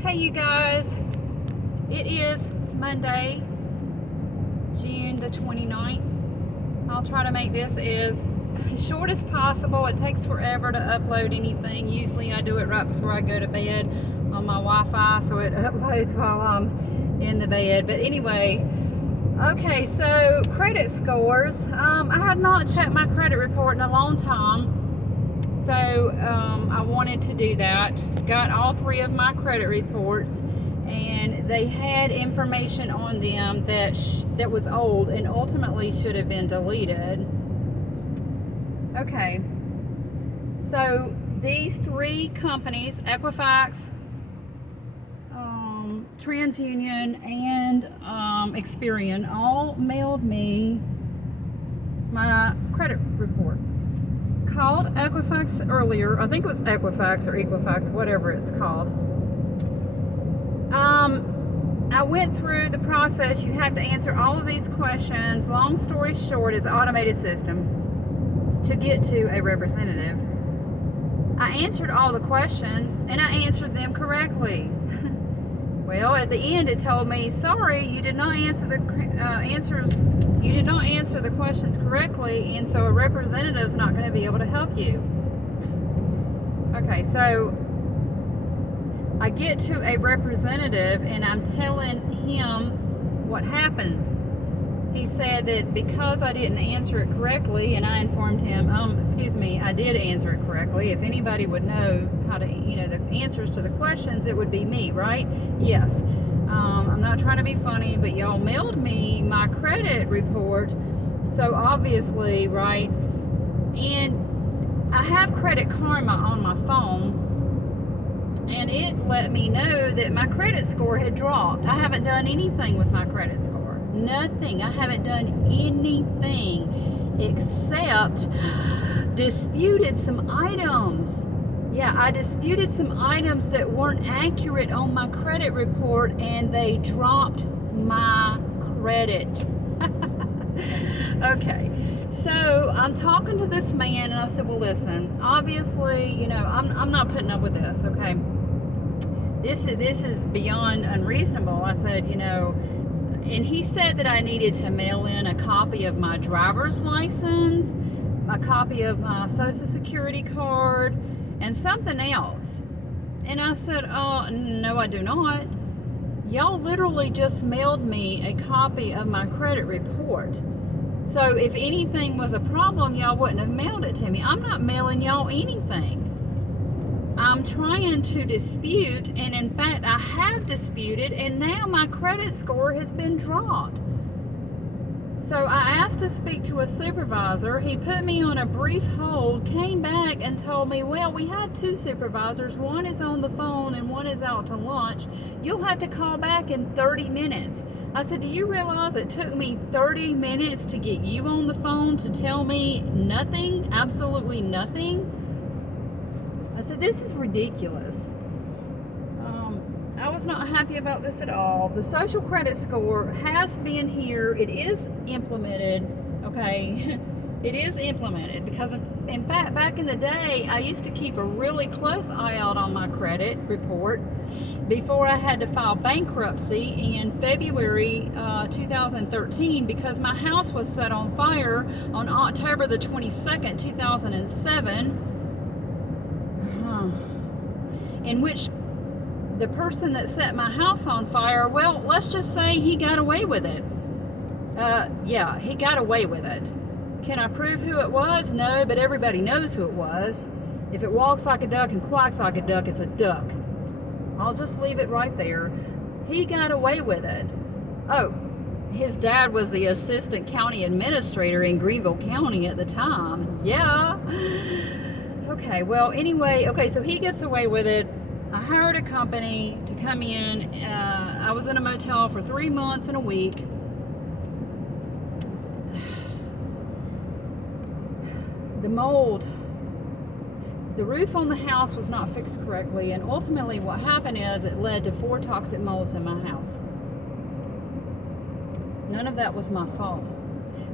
Hey you guys, it is Monday, June the 29th. I'll try to make this as short as possible. It takes forever to upload anything. Usually I do it right before I go to bed on my Wi-Fi, so it uploads while I'm in the bed. But anyway, okay, so credit scores. I had not checked my credit report in a long time. So I wanted to do that. Got all three of my credit reports, and they had information on them that was old and ultimately should have been deleted. Okay, so these three companies, Equifax, TransUnion, and Experian, all mailed me my credit report. Called Equifax earlier. I think it was Equifax or Equifax, whatever it's called. I went through the process. You have to answer all of these questions. Long story short, is an automated system to get to a representative. I answered all the questions and I answered them correctly. Well, at the end it told me, sorry, you did not answer the You did not answer the questions correctly, and so a representative is not going to be able to help you. Okay, so I get to a representative and I'm telling him what happened. He said that because I didn't answer it correctly, and I informed him, excuse me, I did answer it correctly. If anybody would know how to, the answers to the questions, it would be me, right? Yes. I'm not trying to be funny, but y'all mailed me my credit report, so obviously, right? And I have Credit Karma on my phone, and it let me know that my credit score had dropped. I haven't done anything with my credit score. Nothing. I haven't done anything except disputed some items. Yeah, I disputed some items that weren't accurate on my credit report, and they dropped my credit. Okay, so I'm talking to this man, and I said, well, listen, obviously, I'm not putting up with this, okay? This is beyond unreasonable. I said, and he said that I needed to mail in a copy of my driver's license, a copy of my social security card, and something else. And I said, oh, no, I do not. Y'all literally just mailed me a copy of my credit report. So if anything was a problem, y'all wouldn't have mailed it to me. I'm not mailing y'all anything. I'm trying to dispute, and in fact, I have disputed, and now my credit score has been dropped. So I asked to speak to a supervisor. He put me on a brief hold, came back and told me, well, we had two supervisors. One is on the phone and one is out to lunch. You'll have to call back in 30 minutes. I said, do you realize it took me 30 minutes to get you on the phone to tell me nothing, absolutely nothing? I said, this is ridiculous. I was not happy about this at all. The social credit score has been here. It is implemented, okay? It is implemented because, in fact, back in the day, I used to keep a really close eye out on my credit report before I had to file bankruptcy in February 2013 because my house was set on fire on October the 22nd, 2007. In which the person that set my house on fire, well, let's just say he got away with it. Yeah, he got away with it. Can I prove who it was? No, but everybody knows who it was. If it walks like a duck and quacks like a duck, it's a duck. I'll just leave it right there. He got away with it. Oh, his dad was the assistant county administrator in Greenville County at the time. Yeah. Okay, well, anyway, okay, so he gets away with it. I hired a company to come in. I was in a motel for 3 months and a week. The mold, the roof on the house was not fixed correctly, and ultimately what happened is it led to 4 toxic molds in my house. None of that was my fault.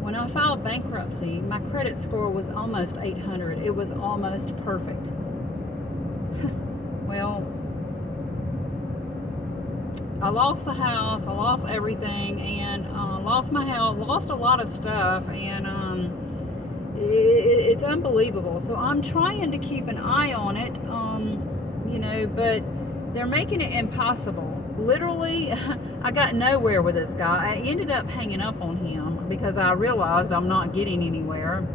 When I filed bankruptcy, my credit score was almost 800. It was almost perfect. Well, I lost the house, I lost everything, and lost my health, lost a lot of stuff, and it's unbelievable. So I'm trying to keep an eye on it, but they're making it impossible. Literally, I got nowhere with this guy. I ended up hanging up on him because I realized I'm not getting anywhere.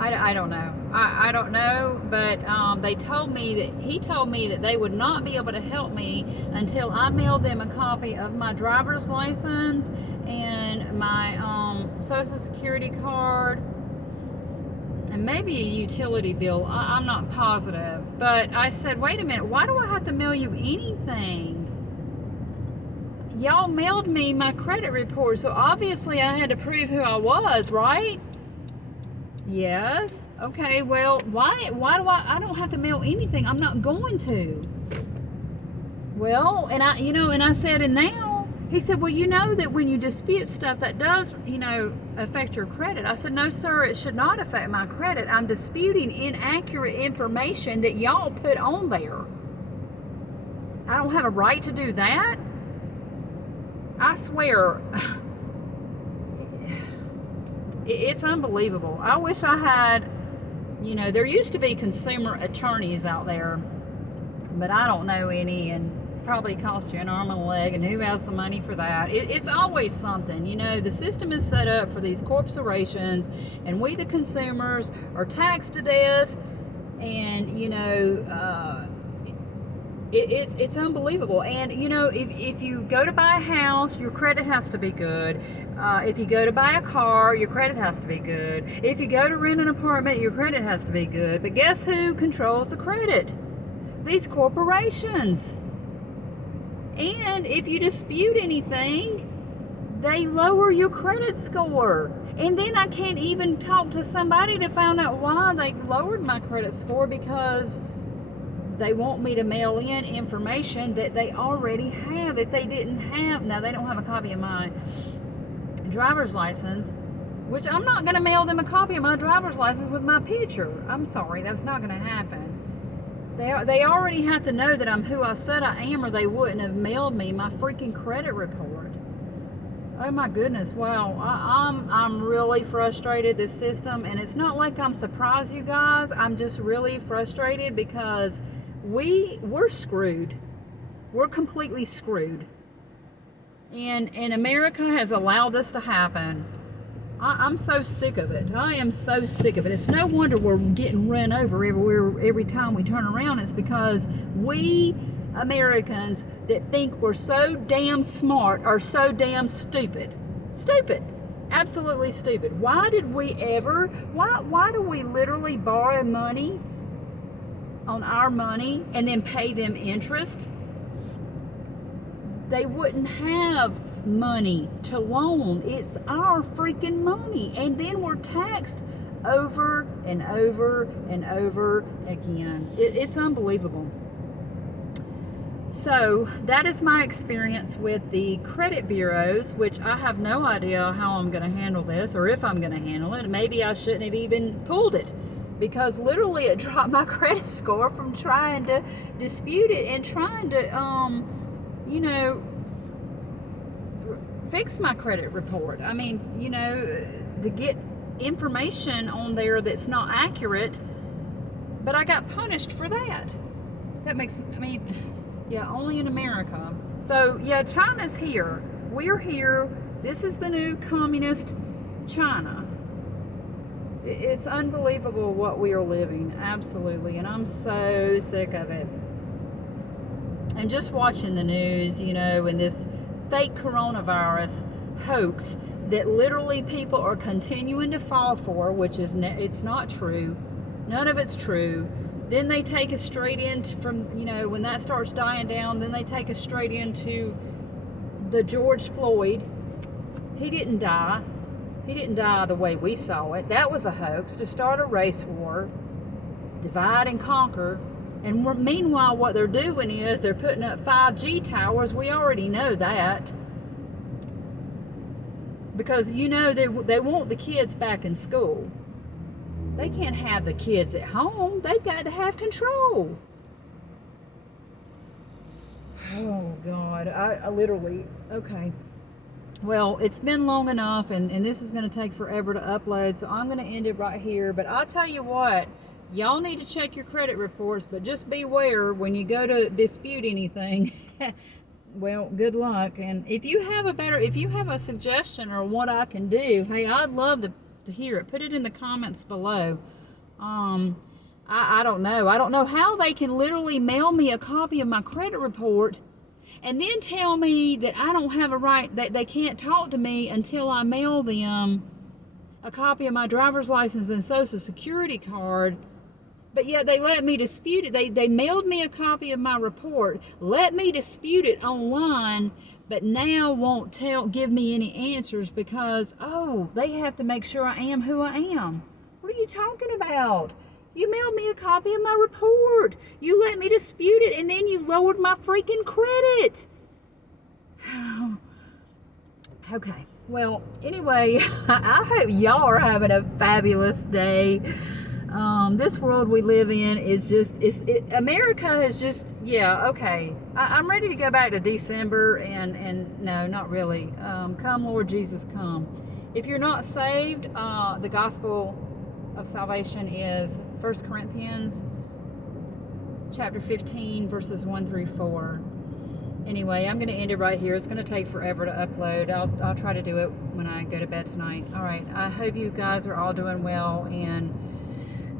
I don't know. I don't know, but he told me that they would not be able to help me until I mailed them a copy of my driver's license and my social security card and maybe a utility bill. I'm not positive. But I said, wait a minute, why do I have to mail you anything? Y'all mailed me my credit report, so obviously I had to prove who I was, right? Yes. Okay, well, why do I don't have to mail anything. I'm not going to. Well, and I said, and now, he said, well, you know that when you dispute stuff, that does, affect your credit. I said, no, sir, it should not affect my credit. I'm disputing inaccurate information that y'all put on there. I don't have a right to do that. I swear, it's unbelievable. I wish I had, there used to be consumer attorneys out there, but I don't know any, and probably cost you an arm and a leg, and who has the money for that? It's always something. The system is set up for these corporations, and we the consumers are taxed to death, and it's unbelievable. And if you go to buy a house, your credit has to be good. If you go to buy a car, your credit has to be good. If you go to rent an apartment, your credit has to be good. But guess who controls the credit? These corporations. And if you dispute anything, they lower your credit score. And then I can't even talk to somebody to find out why they lowered my credit score, because they want me to mail in information that they already have. If they didn't have, now they don't have a copy of my driver's license, which I'm not going to mail them a copy of my driver's license with my picture. I'm sorry, that's not going to happen. They already have to know that I'm who I said I am, or they wouldn't have mailed me my freaking credit report. Oh my goodness, wow. I'm really frustrated, this system, and it's not like I'm surprised, you guys. I'm just really frustrated because we're screwed. We're completely screwed. And America has allowed this to happen. I'm so sick of it. I am so sick of it. It's no wonder we're getting run over every time we turn around. It's because we Americans that think we're so damn smart are so damn stupid. Stupid. Absolutely stupid. Why do we literally borrow money on our money and then pay them interest? They wouldn't have money to loan. It's our freaking money, and then we're taxed over and over and over again. It's unbelievable. So that is my experience with the credit bureaus, which I have no idea how I'm going to handle this, or if I'm going to handle it. Maybe I shouldn't have even pulled it, because literally it dropped my credit score from trying to dispute it and trying to fix my credit report. I mean, to get information on there that's not accurate, but I got punished for that. Only in America. So, China's here. We're here. This is the new communist China. It's unbelievable what we are living, absolutely, and I'm so sick of it. And just watching the news, and this fake coronavirus hoax that literally people are continuing to fall for, which is it's not true. None of it's true. Then they take us straight in from, when that starts dying down, then they take us straight into the George Floyd. He didn't die. He didn't die the way we saw it. That was a hoax to start a race war, divide and conquer. And meanwhile, what they're doing is they're putting up 5G towers. We already know that. Because, they want the kids back in school. They can't have the kids at home. They've got to have control. Oh God, I literally, okay. Well, it's been long enough, and this is going to take forever to upload, so I'm going to end it right here. But I'll tell you what, y'all need to check your credit reports, but just beware when you go to dispute anything. Well, good luck. And if you have a suggestion or what I can do, hey, I'd love to hear it. Put it in the comments below. I don't know. I don't know how they can literally mail me a copy of my credit report and then tell me that I don't have a right, that they can't talk to me until I mail them a copy of my driver's license and social security card. But yet they let me dispute it. They mailed me a copy of my report, let me dispute it online, but now won't give me any answers because, oh, they have to make sure I am who I am. What are you talking about? You mailed me a copy of my report. You let me dispute it, and then you lowered my freaking credit. Okay. Well, anyway, I hope y'all are having a fabulous day. This world we live in is just, America is just, yeah, okay. I'm ready to go back to December, and no, not really. Come, Lord Jesus, come. If you're not saved, the gospel of salvation is 1 Corinthians chapter 15, verses 1 through 4. Anyway, I'm going to end it right here. It's going to take forever to upload. I'll try to do it when I go to bed tonight. All right. I hope you guys are all doing well, and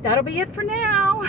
that'll be it for now.